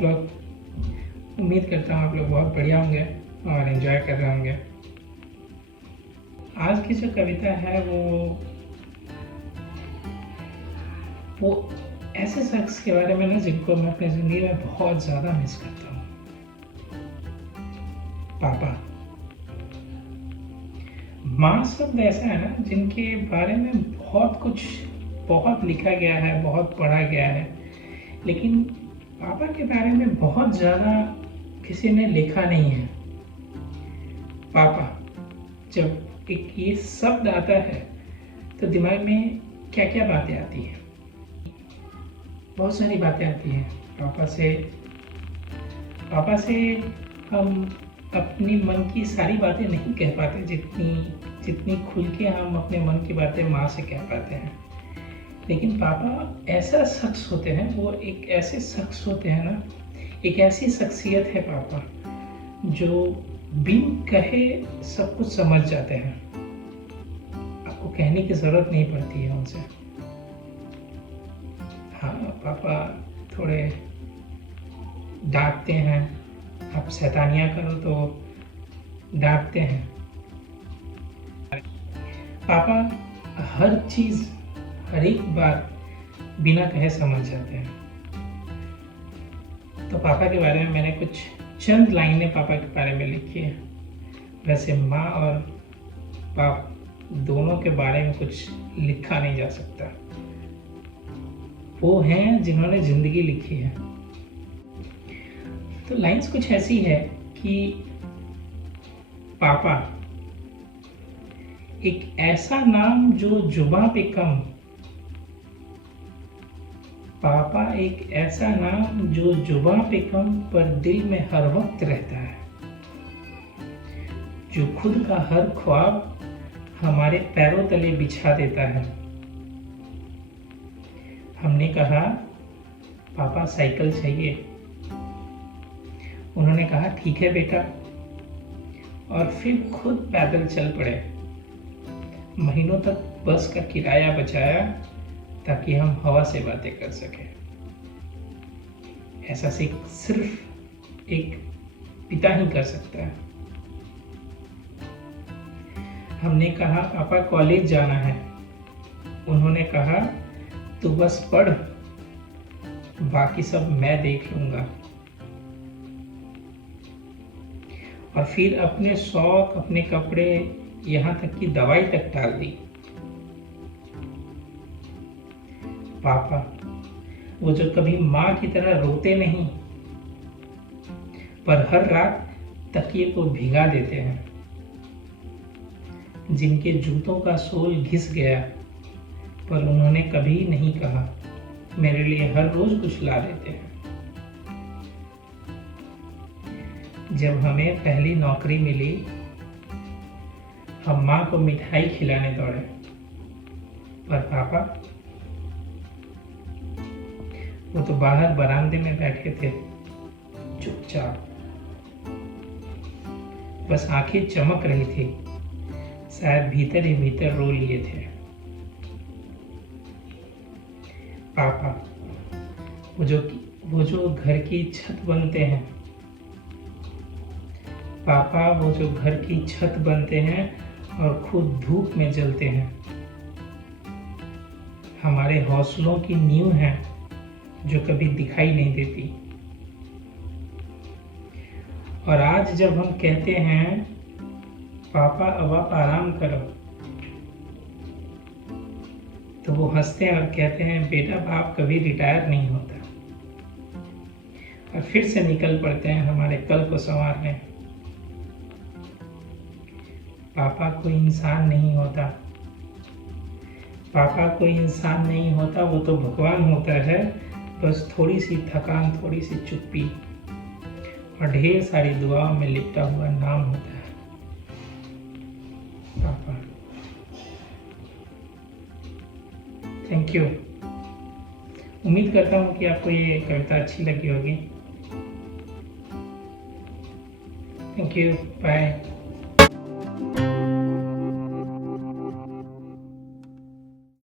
आप लोग? उम्मीद करता हूँ आप लोग बहुत बढ़िया होंगे और एंजॉय कर रहे होंगे। आज की जो कविता है वो ऐसे शख्स के बारे में ना जिनको मैं अपनी ज़िंदगी में बहुत ज़्यादा मिस करता हूँ। पापा। माँ शब्द ऐसा है ना जिनके बारे में बहुत लिखा गया है, बहुत पढ़ा गया है, लेकिन पापा के बारे में बहुत ज़्यादा किसी ने लिखा नहीं है। पापा, जब एक ये शब्द आता है तो दिमाग में क्या क्या बातें आती हैं? बहुत सारी बातें आती हैं। पापा से हम अपनी मन की सारी बातें नहीं कह पाते जितनी खुल के हम अपने मन की बातें माँ से कह पाते हैं। लेकिन पापा ऐसा शख्स होते हैं, वो एक ऐसे शख्स होते हैं ना, एक ऐसी शख्सियत है पापा जो बिन कहे सब कुछ समझ जाते हैं। आपको कहने की ज़रूरत नहीं पड़ती है उनसे। हाँ, पापा थोड़े डांटते हैं, आप शैतानियाँ करो तो डांटते हैं। पापा हर चीज़, हर एक बात बिना कहे समझ जाते हैं। तो पापा के बारे में मैंने कुछ चंद लाइनें पापा के बारे में लिखी है। वैसे माँ और बाप दोनों के बारे में कुछ लिखा नहीं जा सकता। वो हैं जिन्होंने ज़िंदगी लिखी है। तो लाइंस कुछ ऐसी है कि पापा एक ऐसा नाम जो जुबां पे कम, पापा एक ऐसा नाम जो जुबां पे कम पर दिल में हर वक्त रहता है, जो खुद का हर ख्वाब हमारे पैरों तले बिछा देता है। हमने कहा पापा साइकिल चाहिए, उन्होंने कहा ठीक है बेटा, और फिर खुद पैदल चल पड़े। महीनों तक बस का किराया बचाया ताकि हम हवा से बातें कर सकें। ऐसा सिर्फ एक पिता ही कर सकता है। हमने कहा पापा कॉलेज जाना है, उन्होंने कहा तू बस पढ़, बाकी सब मैं देख लूंगा। और फिर अपने शौक, अपने कपड़े, यहाँ तक कि दवाई तक टाल दी। पापा वो जो कभी माँ की तरह रोते नहीं, पर हर रात तकिए को भिगा देते हैं, जिनके जूतों का सोल घिस गया पर उन्होंने कभी नहीं कहा मेरे लिए हर रोज कुछ ला देते हैं। जब हमें पहली नौकरी मिली, हम माँ को मिठाई खिलाने दौड़े, पर पापा वो तो बाहर बरामदे में बैठे थे चुपचाप, बस आंखें चमक रही थी, शायद भीतर ही भीतर रो लिए थे। पापा वो जो घर की छत बनते हैं, पापा वो जो घर की छत बनते हैं और खुद धूप में जलते हैं, हमारे हौसलों की नींव है जो कभी दिखाई नहीं देती। और आज जब हम कहते हैं पापा अब आप आराम करो, तो वो हंसते हैं और कहते हैं बेटा बाप कभी रिटायर नहीं होता। और फिर से निकल पड़ते हैं हमारे कल को संवारने। पापा कोई इंसान नहीं होता, पापा कोई इंसान नहीं होता, वो तो भगवान होता है। बस थोड़ी सी थकान, थोड़ी सी चुप्पी और ढेर सारी दुआओं में लिपटा हुआ नाम होता है पापा। Thank you. उम्मीद करता हूँ कि आपको ये कविता अच्छी लगी होगी। Thank you, bye.